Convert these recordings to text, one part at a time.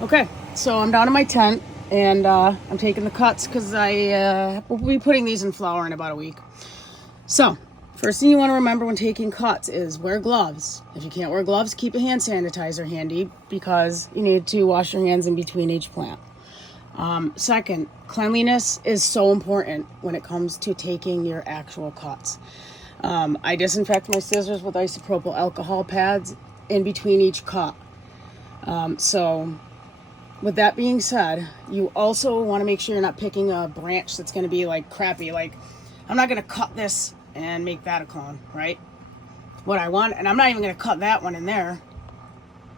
Okay, so I'm down in my tent and I'm taking the cuts because I will be putting these in flower in about a week. So, first thing you want to remember when taking cuts is wear gloves. If you can't wear gloves, keep a hand sanitizer handy because you need to wash your hands in between each plant. Second, cleanliness is so important when it comes to taking your actual cuts. I disinfect my scissors with isopropyl alcohol pads in between each cut. So with that being said, you also want to make sure you're not picking a branch that's going to be like crappy. Like, I'm not going to cut this and make that a clone, right? What I want, and I'm not even going to cut that one in there,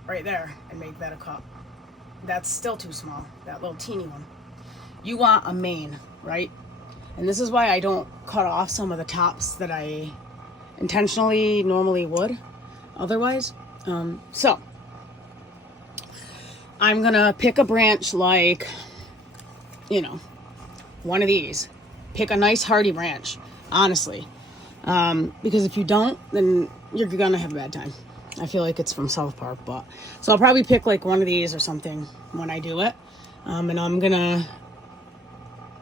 right there, and make that a cup. That's still too small, that little teeny one. You want a main, right? And this is why I don't cut off some of the tops that I intentionally normally would otherwise. So I'm gonna pick a branch like, one of these. Pick a nice hardy branch, honestly. Because if you don't, then you're gonna have a bad time. I feel like it's from South Park, but so I'll probably pick like one of these or something when I do it. And I'm gonna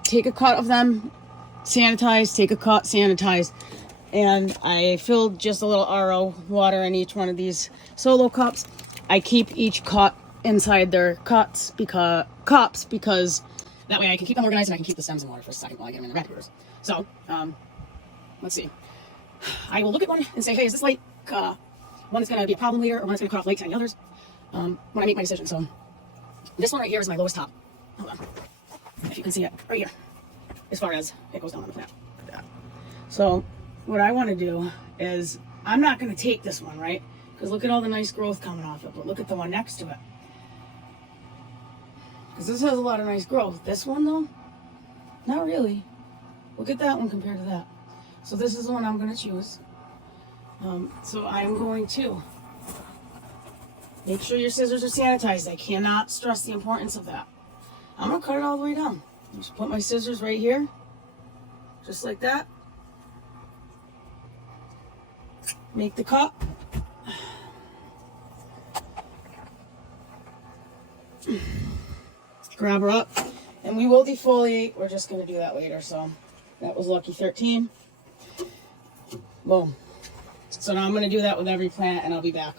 take a cut of them, sanitize, take a cut, sanitize, and I filled just a little RO water in each one of these solo cups. I keep each cut inside their cups because that way I can keep them organized and I can keep the stems in water for a second while I get them in the rack rooters. So, let's see. I will look at one and say, hey, is this like one that's going to be a problem later or one that's going to cut off late to any others when I make my decision. So this one right here is my lowest top. Hold on. If you can see it right here, as far as it goes down on the plant. Like that. So what I want to do is I'm not going to take this one, right? Because look at all the nice growth coming off it, but look at the one next to it. Because this has a lot of nice growth. This one though, not really. Look at that one compared to that. So this is the one I'm going to choose. So I'm going to make sure your scissors are sanitized. I cannot stress the importance of that. I'm going to cut it all the way down. Just put my scissors right here, just like that. Make the cut. Grab her up. And we will defoliate. We're just going to do that later. So that was lucky 13. Boom. So now I'm going to do that with every plant and I'll be back.